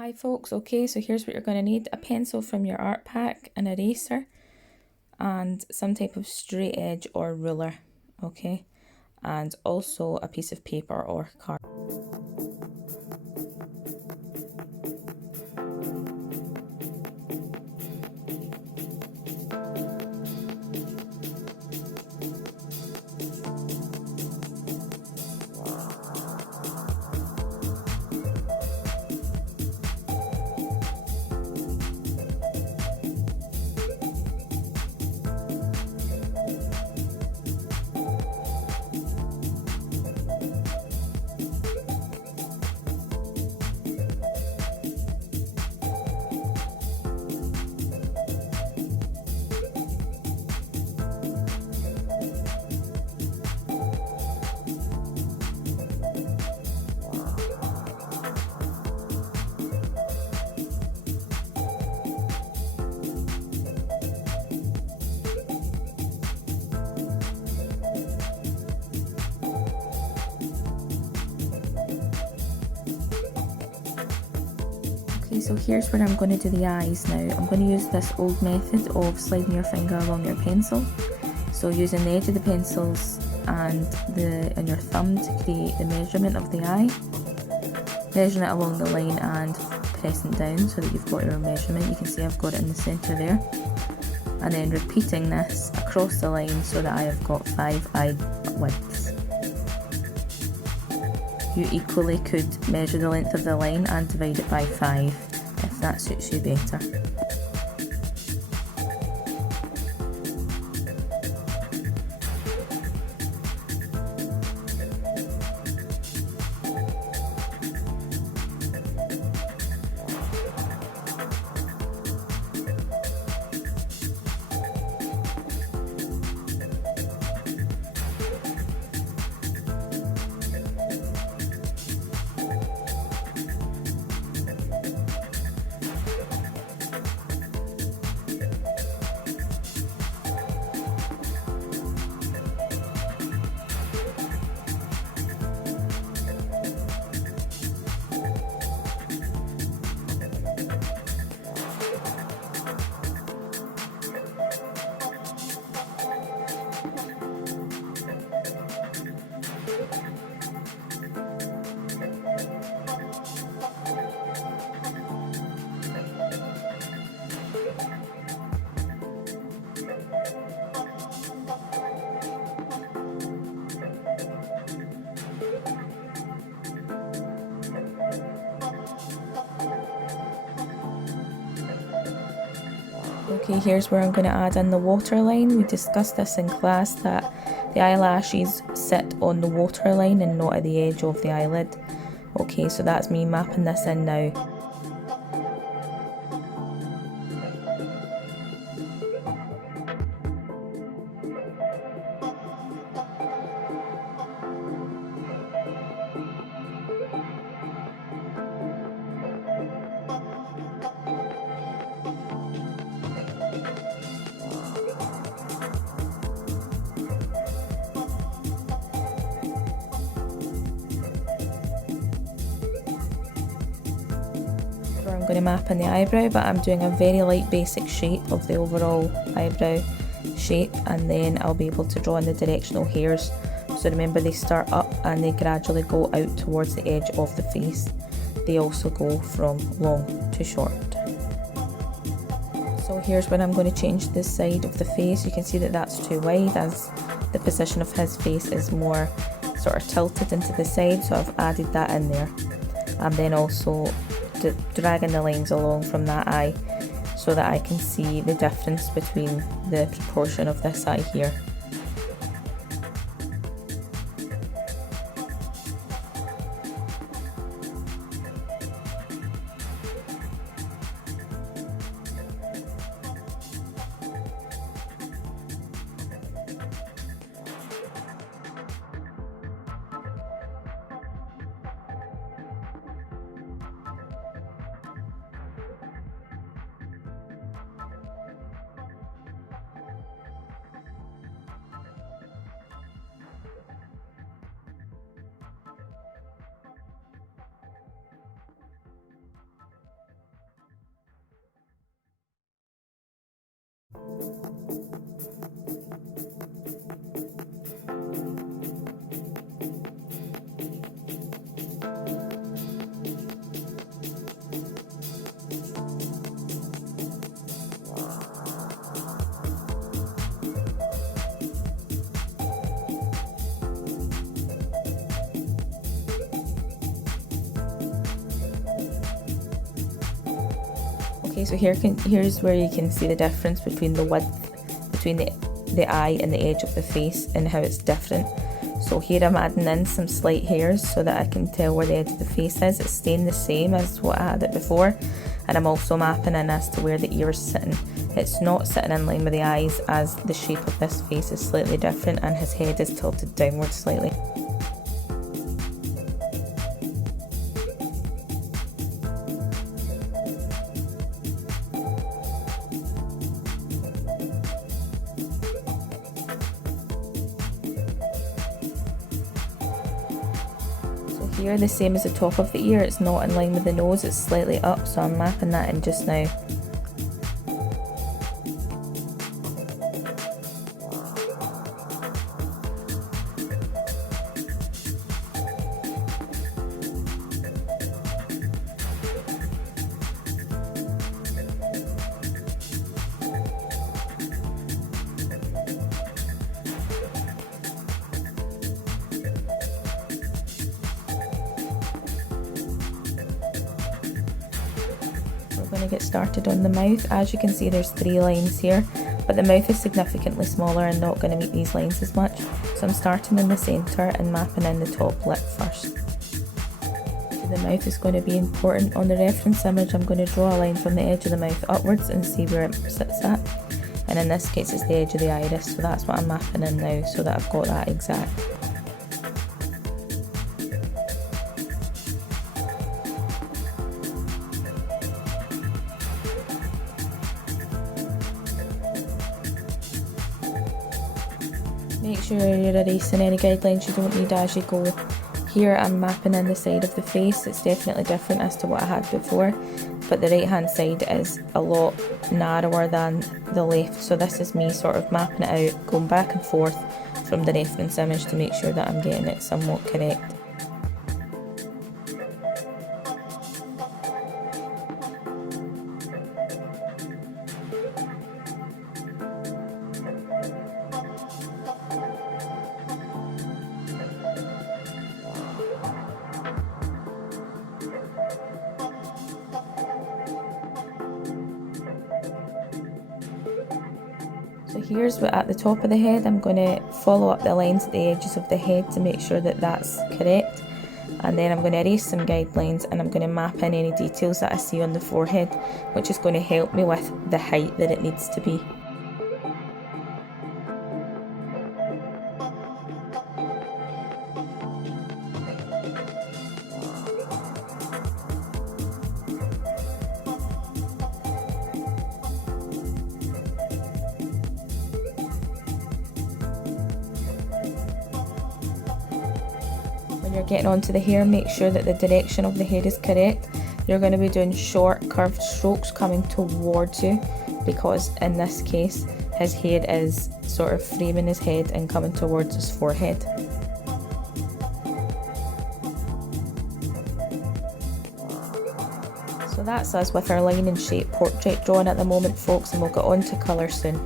Hi folks, okay, so here's what you're going to need: a pencil from your art pack, an eraser, and some type of straight edge or ruler, okay, and also a piece of paper or card. Okay, so here's where I'm going to do the eyes now. I'm going to use this old method of sliding your finger along your pencil. So using the edge of the pencils and your thumb to create the measurement of the eye. Measuring it along the line and pressing down so that you've got your measurement. You can see I've got it in the centre there. And then repeating this across the line so that I have got 5 eye widths. You equally could measure the length of the line and divide it by 5 if that suits you better. Okay, here's where I'm going to add in the waterline. We discussed this in class that the eyelashes sit on the waterline and not at the edge of the eyelid. Okay, so that's me mapping this in now. I'm going to map in the eyebrow, but I'm doing a very light basic shape of the overall eyebrow shape, and then I'll be able to draw in the directional hairs. So remember, they start up and they gradually go out towards the edge of the face. They also go from long to short. So here's when I'm going to change this side of the face. You can see that that's too wide, as the position of his face is more sort of tilted into the side, so I've added that in there. And then also dragging the lines along from that eye so that I can see the difference between the proportion of this eye here. Okay, so here's where you can see the difference between the width between the eye and the edge of the face and how it's different. So here I'm adding in some slight hairs so that I can tell where the edge of the face is. It's staying the same as what I had it before, and I'm also mapping in as to where the ear is sitting. It's not sitting in line with the eyes, as the shape of this face is slightly different and his head is tilted downwards slightly. Here, the same as the top of the ear, it's not in line with the nose, it's slightly up, so I'm mapping that in just now. We're going to get started on the mouth. As you can see, there's 3 lines here, but the mouth is significantly smaller and not going to meet these lines as much, so I'm starting in the centre and mapping in the top lip first. So the mouth is going to be important. On the reference image, I'm going to draw a line from the edge of the mouth upwards and see where it sits at, and in this case it's the edge of the iris, so that's what I'm mapping in now so that I've got that exact. Make sure you're erasing any guidelines you don't need as you go. Here I'm mapping in the side of the face. It's definitely different as to what I had before, but the right hand side is a lot narrower than the left, so this is me sort of mapping it out, going back and forth from the reference image to make sure that I'm getting it somewhat correct. So here's what at the top of the head, I'm going to follow up the lines at the edges of the head to make sure that that's correct, and then I'm going to erase some guidelines and I'm going to map in any details that I see on the forehead, which is going to help me with the height that it needs to be. When you're getting onto the hair, make sure that the direction of the head is correct. You're going to be doing short curved strokes coming towards you, because in this case his hair is sort of framing his head and coming towards his forehead. So that's us with our line and shape portrait drawing at the moment, folks, and we'll get on to colour soon.